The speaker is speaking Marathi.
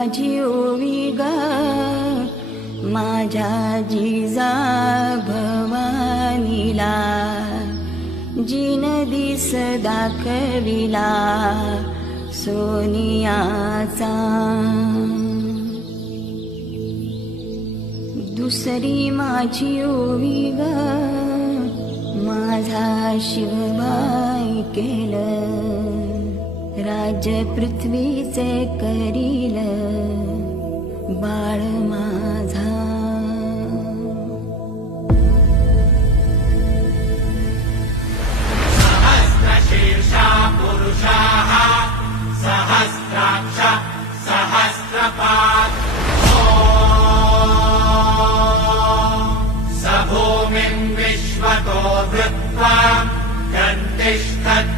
माझी ओवी ग माझ्या जिजा भवानीला, जिन दिस दाखविला सोनियाचा. दुसरी माझी ओवी ग माझा शिवबाई केलं, राज्य पृथ्वीचे करील बाळ माझा. सहस्रशीर्षा पुरुषाः सहस्राक्ष सहस्रपात्. स भूमिम् विश्वतो धृत्वा गन्तिष्ठद्दशाङ्गुलम्.